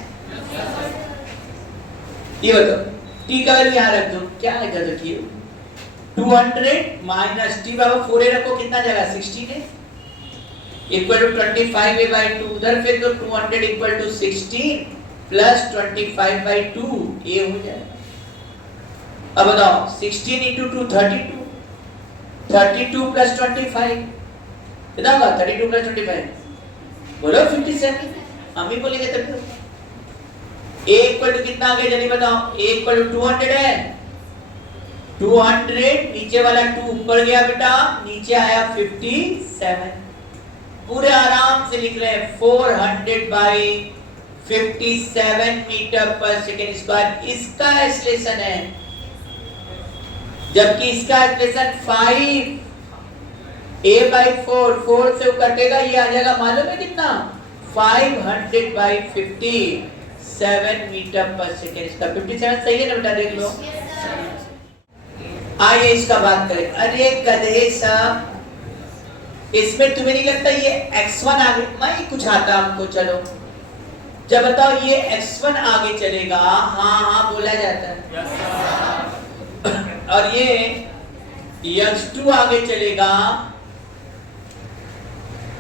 ये बताओ t का वैल्यू यहाँ रख दो, क्या है कर रखिए 200 माइनस t बराबर 4a रखो, कितना जाएगा 16 है इक्वल टू 25a by 2। उधर फेंक दो 200 equal to 16 plus 25 by 2 a हो जाएगा। अब बताओ 16 into 2 32, 32 plus 25 कितना होगा 32 plus 25 बोलो 57। हम ही बोलेंगे तब तो a इक्वल टू कितना आ गया जल्दी बताओ। a इक्वल टू 200 है, 200 नीचे वाला 2 ऊपर गया बेटा, नीचे आया 57। पूरे आराम से लिख रहे हैं 400 by 57 मीटर पर सेकेंड स्क्वायर इसका एक्सलेशन है, जबकि इसका एक्सलेशन 5 a by 4 से कटेगा, ये आ जाएगा मालूम है कितना 500 by 57 मीटर पर सेकेंड। इसका 57 सही है ना बेटा, देख लो। आइए इसका बात करें। अरे गधे साहब, इसमें तुम्हें नहीं लगता ये x1 आगे, मैं कुछ आता हमको, चलो जब बताओ ये x1 आगे चलेगा, हाँ हाँ बोला जाता है, और ये x2 आगे चलेगा,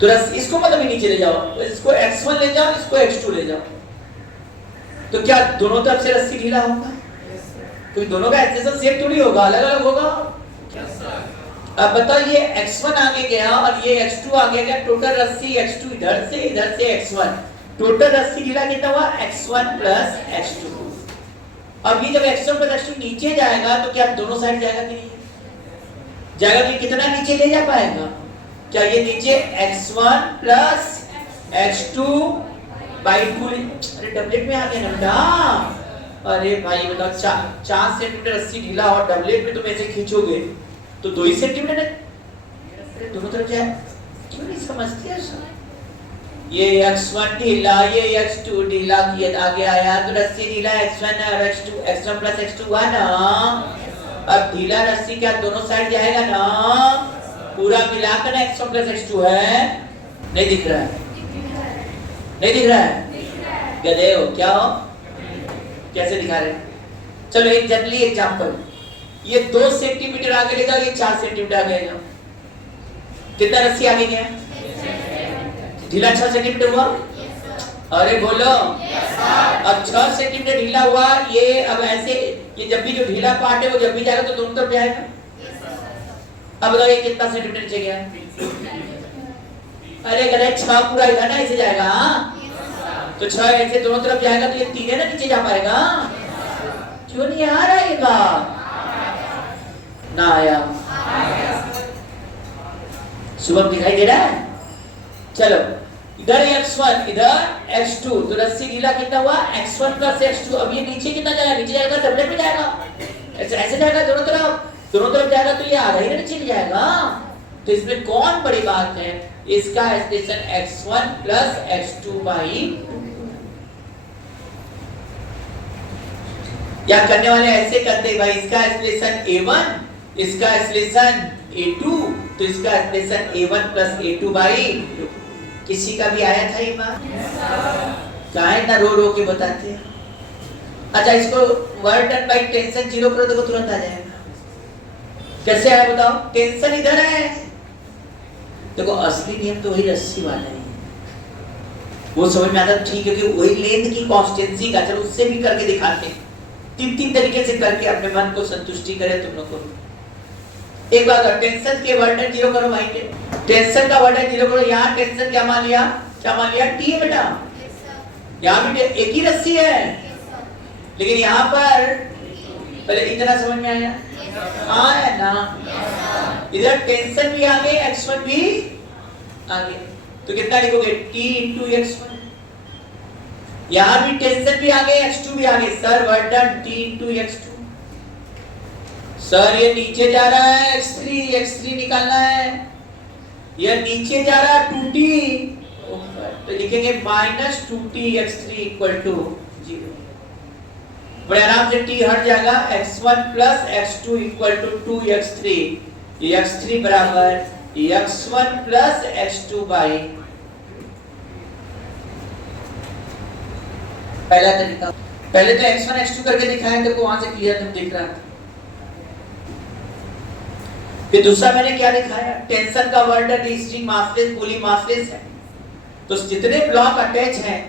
तो इसको मतलब ही नीचे ले जाओ, इसको x1 ले जाओ, इसको x2 ले जाओ, तो क्या दोनों तरफ से रस्सी ढीला होगा? क्योंकि दोनों का एक्सेशन सेम थोड़ी होगा, अलग अलग होगा। अब बताओ ये x1 आगे गया और ये x2 आगे गया, टोटल रस्सी x2 इधर से x1, टोटल रस्सी ढीला कितना हुआ x1 प्लस x2। अब ये जब x1 प्लस x2 नीचे जाएगा तो क्या दोनों साइड जाएगा कि नहीं जाएगा? कि कितना नीचे ले जा पाएगा? क्या ये नीचे x1 प्लस x2 बाई 2? अरे डबलेट में आ गया ना बेटा। अरे भाई बताओ 4 सेंटीमीटर रस्सी ढीला और डबलेट में तुम ऐसे खींचोगे तो 2 ही सेंटीमीटर है, दोनों तरफ जाए, क्यों नहीं समझते ऐसा? ये x1 ढीला, ये x2 ढीला किया आगे आया तो रस्सी ढीला x1 और x1 प्लस x2 हुआ ना। अब ढीला रस्सी क्या दोनों साइड जाएगा ना, पूरा मिलाकर x1 प्लस x2 है। नहीं दिख रहा है? नहीं दिख रहा है? गधे हो क्या हो? कैसे दिखा रहे हैं? चलो एक जनरली एग्जांपल, ये 2 सेंटीमीटर आगे ले जाओ, ये 4 सेंटीमीटर आगे ले जाओ, कितना रस्सी आगे गया? ढीला 6 सेंटीमीटर हुआ। अरे बोलो अब 6 सेंटीमीटर ढीला हुआ, ये अब ऐसे ये जब भी जो ढीला पार्ट है वो जब भी जाएगा तो दोनों तरफ जाएगा। अब बताओ ये कितना सेंटीमीटर नीचे गया? अरे गले 6 पूरा इधर ना ऐसे जाएगा, तो 6 ऐसे दोनों तरफ जाएगा तो ये 3 है ना नीचे जा पाएगा? क्यों नहीं आ रहा ये बात? ना आया, शुभम दिखाई दे रहा है? चलो इधर x1 इधर x2, तो रस्सी ढीला कितना हुआ x1 प्लस x2। अब ये नीचे कितना जाएगा? नीचे जाएगा डबलेट में जाएगा, ऐसे जाएगा दोनों तरफ जाएगा, तो ये आधा ही नीचे जाएगा। तो इसमें कौन बड़ी बात है? इसका expression x1 plus x2 by 2। या करने वाले ऐसे करते भाई, इसका एक्सप्रेशन a1, इसका एक्सप्रेशन a2, तो इसका expression a1 plus a2 by 2। किसी का भी आया था ये बात? कहाँ इतना रो के बताते हैं? अच्छा इसको वर्क डन बाई टेंशन 0 करो, देखो तुरंत आ जाएगा। कैसे आया बताओ? टेंशन इधर है, देखो असली नियम तो वही रस्सी वाला है, वो समझ में आता ठीक है कि वही लेंथ की कॉन्स्टेंसी का, चलो उससे भी करके दिखाते हैं, 3 तरीके से करके अपने मन को संतुष्टि करे तुम लोग को। एक बात और, टेंशन के वर्क डन 0 करो भाई, टेंशन का वर्क डन 0 करो। यहाँ टेंशन क्या मान लिया? क्या मान लिया? टी बेटा, यहाँ भी एक ही रस्सी है, लेकिन यहाँ पर पहले इतना समझ में आया? आया ना? इधर टेंशन भी आ गई, x1 भी आ गया, तो कितना लिखोगे? t into x1। यहाँ भी टेंशन भी आ गई, x2 भी आ गई, sir work done t into x2। Sir ये नीचे जा रहा है x3 निकालना है, ये नीचे जा रहा है 2t, तो लिखेंगे -2t(x3) इक्वल टू 0। बड़े आराम से t हट जाएगा, x1 plus x2 equal to 2x3, x3 बराबर x1 प्लस x2 बाई। पहला तरीका, पहले तो x1 x2 करके दिखाया, देखो वहां से क्लियर तुम दिख रहा था। फिर दूसरा मैंने क्या दिखाया, टेंशन का वर्डन स्ट्रिंग मासलेस पॉली मासलेस है, तो जितने ब्लॉक अटैच हैं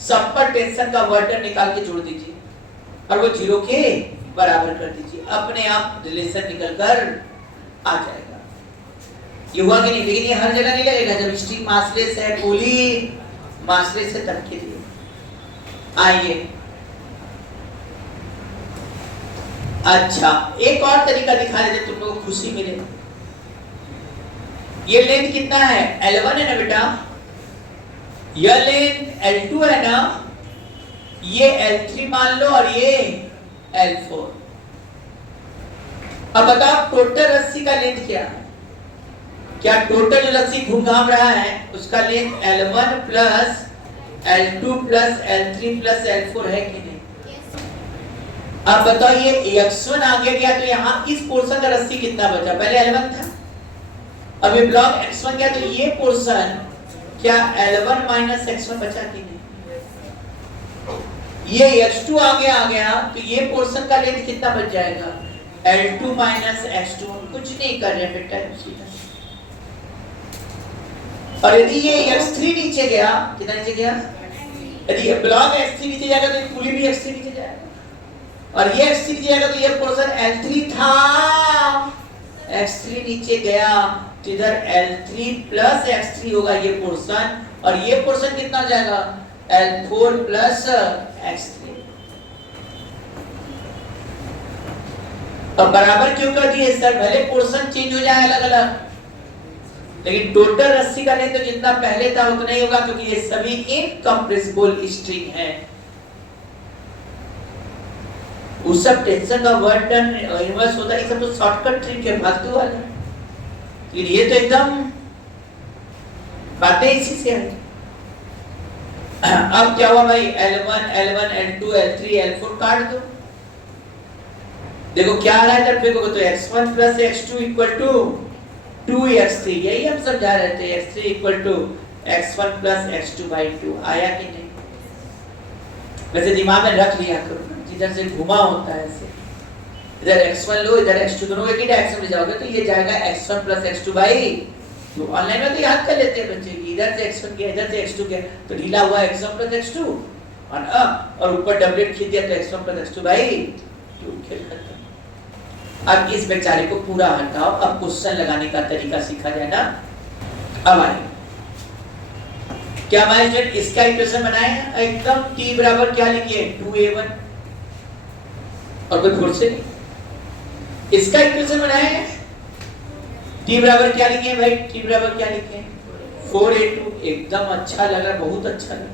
सब पर टेंशन का वर्डन निकाल के जोड़ दीजिए और वो 0 के बराबर कर दीजिए, अपने आप रिलेशन निकलकर आ जाएगा। ये हुआ कि नहीं? लेकिन ये हर जगह नहीं लगेगा, जब स्ट्रिंग मासलेस है पॉली मासलेस है तब के लिए। आइए, अच्छा एक और तरीका दिखा देते तुम लोगों को खुशी मिले। ये लेंथ कितना है? L1 है ना बेटा, यह लेंथ L2 है ना, ये L3 मान लो और ये L4। अब बताओ टोटल रस्सी का लेंथ क्या है? क्या टोटल जो रस्सी घूम रहा है उसका length L1 plus L2 plus L3 plus L4 है कि नहीं? अब बताओ ये x1 आगे गया तो यहाँ इस पोर्शन का रस्सी कितना बचा? पहले L1 था, अब ये ब्लॉक x1 गया तो ये पोर्शन क्या L1 माइनस x1 बचा कि नहीं? ये x2 आगे आ गया तो ये पोर्शन का लेंथ कितना बच जाएगा? L2 minus x2। कुछ नहीं कर रहे बेटा, और यदि ये x3 नीचे गया, कितना नीचे गया? यदि ये ब्लॉक x3 नीचे जाएगा तो ये पूरी भी x3 नीचे जाएगा, और ये x3 नीचे जाएगा तो ये पोर्शन L3 था, x3 नीचे गया तो इधर L3 प्लस x3 होगा ये पोर्शन, और ये पोर्शन कितना हो जाएगा? L4 plus x3। अब बराबर क्यों कर दिए सर? भले पोर्शन चेंज हो जाए अलग अलग, लेकिन टोटल रस्सी का लेंथ तो जितना पहले था उतना ही होगा, क्योंकि ये सभी इनकम्प्रेसिबल स्ट्रिंग है। उस सब टेंशन का वर्डन इन्वर्स होता है, सब तो शॉर्टकट ट्रिक है, फालतू वाला। लेकिन ये तो एकदम बातें इसी से है। अब क्या हुआ भाई? L1, L1, L2, L3, L4 काट दो, देखो क्या आ रहा है इधर पे, तो x1 plus x2 equal to 2x3, यही हम समझा रहे थे, x3 equal to x1 plus x2 by 2। आया कि नहीं? वैसे दिमाग में रख लिया करो, जिधर से घुमा होता है ऐसे, इधर x1 लो इधर x2, दोनों एक ही डायरेक्शन में जाओगे तो ये जाएगा x1 plus x2 by 2। Online में तो याद कर लेते हैं बच्चे कि इधर से x1 गया इधर से x2 गया तो ढीला हुआ x1 प्लस x2, और ऊपर डबलेट खींच दिया तो x1 प्लस x2 बाई 2। खेल खत्म। अब इस बेचारे को पूरा हटाओ, अब क्वेश्चन लगाने का तरीका सीखा जाए ना। अब आइए, क्या हमारे स्टूडेंट इसका इक्वेशन बनाए एकदम t बराबर क्या लिखिए? 2a1, और कोई फोर्स से नहीं। इसका इक्वेशन बनाए t बराबर क्या लिखे भाई? t बराबर क्या लिखे? 4a2। एकदम अच्छा लग रहा है, बहुत अच्छा लग रहा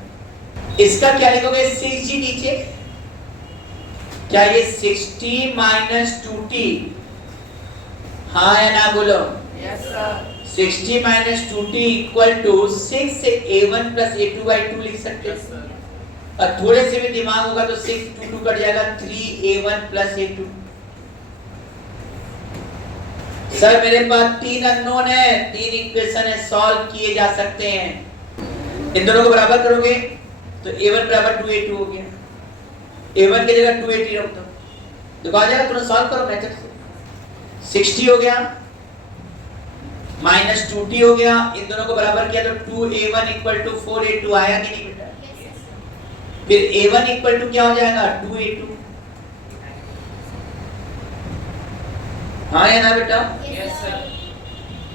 है। इसका क्या लिखोगे? 6g नीचे, क्या ये 60 माइनस 2t? हाँ या ना बोलो? Yes sir. 60 minus 2t equal to 6 से a1 प्लस a2 बाई 2 लिख सकते हैं। और थोड़े से भी दिमाग होगा तो 6 2 2 कट जाएगा, 3a1 प्लस a2। सर मेरे पास 3 अननोन है, 3 इक्वेशन है, सॉल्व किए जा सकते हैं। इन दोनों को बराबर करोगे तो a1 बराबर 2a2 हो गया, a1 की जगह 280 रख दो, देखो आ जाएगा। तुरंत सॉल्व करो मेथड से। 60 हो गया माइनस 2t हो गया, इन दोनों को बराबर किया तो 2a1 इक्वल टू 4a2 आया कि नहीं बेटा? फिर a1 इक्वल टू क्या हो जाएगा? 2a2। हाँ या ना बेटा? Yes sir.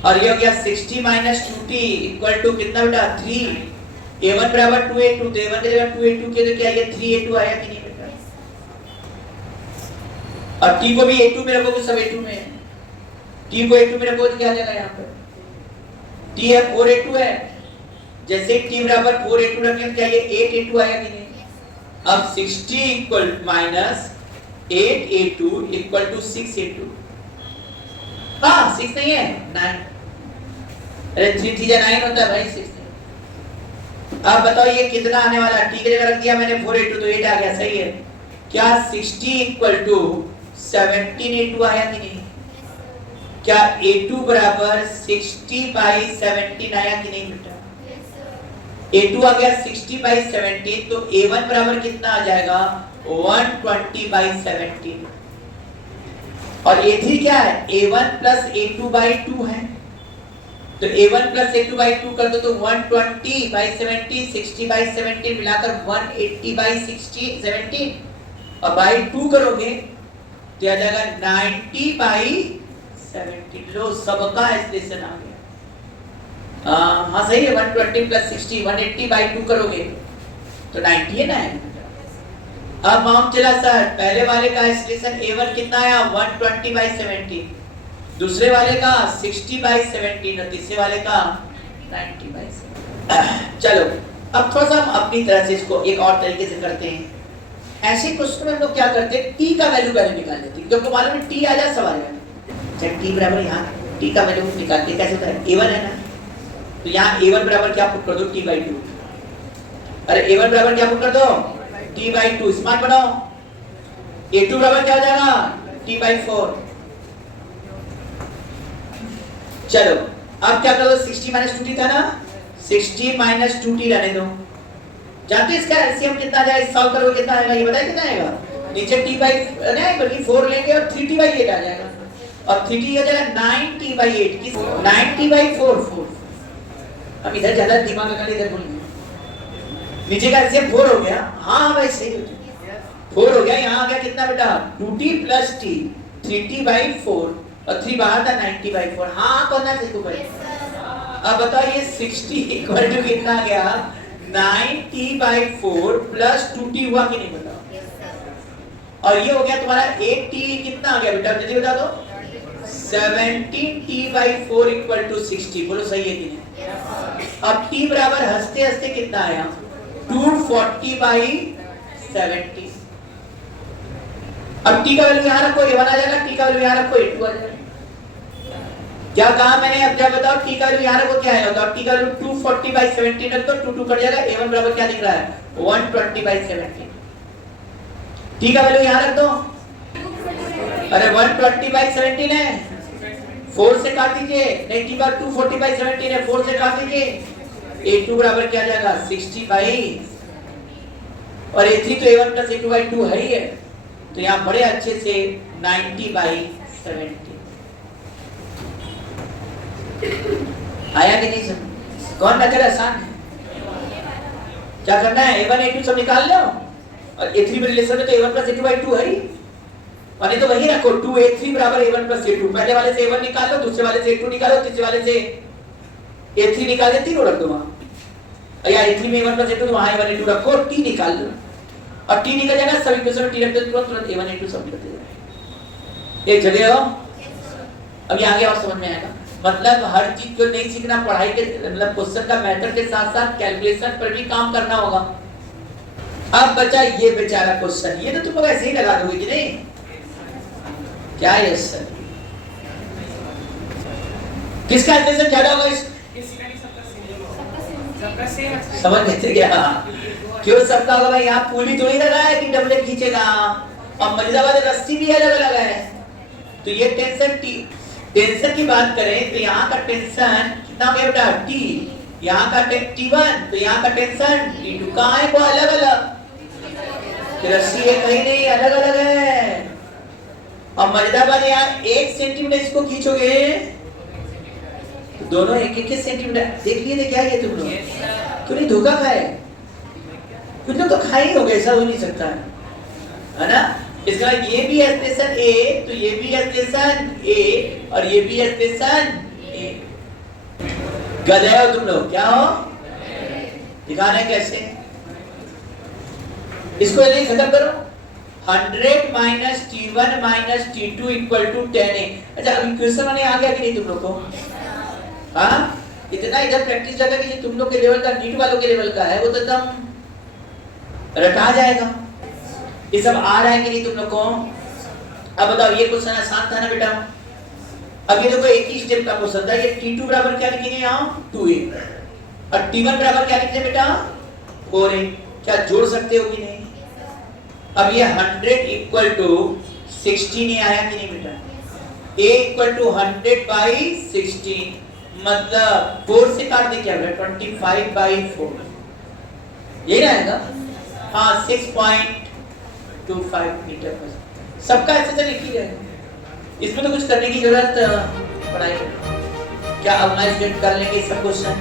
और ये हो गया 60 माइनस 2t इक्वल टू कितना बेटा? 3। a1 बराबर 2a2, तो a1 की जगह 2a2 के तो क्या ये 3a2 आया कि नहीं बेटा? और t को भी a2 में रखोगे, सब a2 में है, t को a2 में रखोगे तो क्या आ जाएगा यहाँ पर? t है 4a2 है, जैसे t बराबर 4a2 रखेंगे क्या ये 8a2 आया कि नहीं? अब 60 equal minus 8a2 equal to 6a2। हाँ 6 नहीं है 9, अरे 3 3 9 होता है भाई, 6 नहीं। अब बताओ ये कितना आने वाला है? t की जगह रख दिया मैंने 4 a2 तो 8 आ गया, सही है क्या? 60 इक्वल टू 17 a2 आया कि नहीं? क्या a2 बराबर 60 बाई 17 आया कि नहीं बेटा? a2 आ गया 60 बाई 17 तो a1 बराबर कितना आ जाएगा? 120 बाई 17। और a3 क्या है? a1 प्लस a2 बाई 2 है, तो a1 प्लस a2 बाई 2 कर दो तो 120 बाई 17, 60 बाई 17 मिलाकर 180 बाई 60 17 और बाई 2 करोगे तो आ जाएगा 90 बाई 17। लो सबका एक्सप्रेशन आ गया। हाँ सही है, 120 प्लस 60 180 बाई 2 करोगे तो 90 है ना। अब माम चला सर, पहले वाले का एक्सप्रेशन a1 कितना आया? 120 बाई 17, दूसरे वाले का 60 बाई 17 और तीसरे वाले का 90 बाई 17। चलो अब थोड़ा सा हम अपनी तरह से इसको एक और तरीके से करते हैं। ऐसे क्वेश्चन में हम लोग क्या करते हैं, t का वैल्यू पहले निकाल लेते हैं, क्योंकि मालूम है t आ जाए सवाल में। चल t बराबर यहाँ t का वैल्यू निकालते कैसे होता है? a1 है ना, तो यहाँ a1 बराबर क्या पुट कर दो? t by 2। अरे a1 बराबर क्या पुट कर दो? t by 2। स्मार्ट बनाओ। a2 बराबर क्या हो जाएगा? t by 4। चलो अब क्या करो? 60 माइनस 2t था ना, 60 माइनस 2t रहने दो। जानते इसका एलसीएम कितना आ जाएगा? सॉल्व करोगे कितना आएगा? ये बताए कितना आएगा? नीचे t बाई नहीं बल्कि 4 लेंगे और 3t बाई 8 आ जाएगा, और 3t हो जाएगा 9t बाई 8 की 9t बाई 4 4। अब इधर ज्यादा दिमाग लगा ले, इधर बोलिए। नीचे का एलसीएम 4 हो गया। हाँ वैसे ही 4 हो गया। यहाँ आ गया कितना बेटा? 2t plus t 3t by 4 और 3 बाहर था 90 बाई 4। हाँ करना चाहिए भाई। अब बताओ ये 60 इक्वल टू कितना आ गया? 9t बाई 4 प्लस 2t हुआ कि नहीं बताओ? और ये हो गया तुम्हारा 8t कितना आ गया बेटा? जल्दी बता दो। 17t by 4 equal to 60। बोलो सही है कि नहीं? अब t बराबर हंसते हंसते कितना आया? 240 बाई 70। अब t का वैल्यू यहाँ रखो, a1 आ जाएगा, t का वैल्यू यहाँ रखो, a2 आ जाएगा। क्या कहा मैंने? अब क्या बताओ? t का वैल्यू यहाँ रखो, क्या है? तो t का वैल्यू 240 बाई 17 रख दो, 2 2 कट जाएगा, a1 बराबर क्या दिख रहा है? 120 बाई 17। t का वैल्यू यहाँ रख दो। अरे 120 बाई 17 है, 4 से काट दीजिए। नहीं t बार 240 बाई 17 है, 4 से काट दीजिए। a2 बराबर क्या जाएगा? 60 बाई, और a3 तो a1 प्लस a2 बाई 2 है ही है, तो यहाँ बड़े अच्छे से 90 बाई 70 आया कि नहीं? सब कौन ना करे? आसान है। क्या करना है? a1 a2 सब निकाल लो, और a3 में रिलेशन में तो a1 प्लस a2 बाई 2 है ही, और तो वही रखो 2a3 बराबर a1 प्लस a2। पहले वाले से a1 निकाल लो, दूसरे वाले से a2 निकालो, तीसरे वाले से a3 निकाल के तीनों रख दो वहां, या a3 में a1 प्लस a2 तो वहां a1 a2 रखो, t निकाल लो, और t निकल जाएगा। सब इक्वेशन में t रख दो, तुरंत a1 a2 सब निकल जाएगा एक जगह हो। अब ये आगे और समझ में आएगा। मतलब हर चीज को नहीं सीखना, पढ़ाई के मतलब क्वेश्चन का मेथड के साथ साथ कैलकुलेशन पर भी काम करना होगा। अब बचा ये बेचारा क्वेश्चन, ये तो तुम लोग ऐसे ही लगा दोगे कि नहीं? क्या है सर? किसका एक्सप्रेशन ज्यादा होगा? समझ गए क्या? क्यों सबका होगा भाई? यहाँ पुली थोड़ी लगा है कि डबले खींचेगा, और मरीदाबाद रस्सी भी अलग अलग है। तो ये टेंशन की बात करें तो यहाँ का टेंशन कितना हो गया बेटा? t। यहाँ का t1 तो यहाँ का टेंशन t2। कहाँ है? वो अलग अलग, रस्सी है कहीं नहीं, अलग अलग है। और मरीदाबाद यहाँ 1 सेंटीमीटर इसको खींचोगे तो दोनों 1 सेंटीमीटर। देख लिए क्या ये तुम लोग? क्यों नहीं धोखा खाए? कुछ लोग तो खाए ही हो गए, ऐसा हो नहीं सकता है ना? इसका ये भी एक्सप्रेशन a, तो ये भी एक्सप्रेशन a, और ये भी एक्सप्रेशन a। गधे हो तुम लोग, क्या हो? दिखाना है कैसे? इसको नहीं खत्म करो। 100 minus t1 minus t2 equal to 10a। अच्छा अब इक्वेशन मैंने आ गया कि नहीं तुम लोग को? हाँ इतना इधर प्रैक्टिस लगा कि तुम लोग के लेवल का, नीट वालों के लेवल का है, वो तो एकदम रटा जाएगा। ये सब आ रहा है कि नहीं तुम लोग को? अब बताओ ये क्वेश्चन आसान था ना बेटा? अब ये देखो एक ही स्टेप का क्वेश्चन था। ये t2 बराबर क्या लिखेंगे यहाँ? 2a, और t1 बराबर क्या लिखते हैं बेटा? 4a, क्या जोड़ सकते हो कि नहीं? अब ये 100 इक्वल टू 16 आया कि नहीं बेटा? a इक्वल टू 100 बाई 16 मतलब 4 से काट दे क्या बेटा? 25 बाई 4 ये रहेगा। हाँ 6.25 मीटर पर सबका ऐसे से लिखी जाएगा, इसमें तो कुछ करने की जरूरत पढ़ाई। क्या अब मैं कर लेंगे सब क्वेश्चन?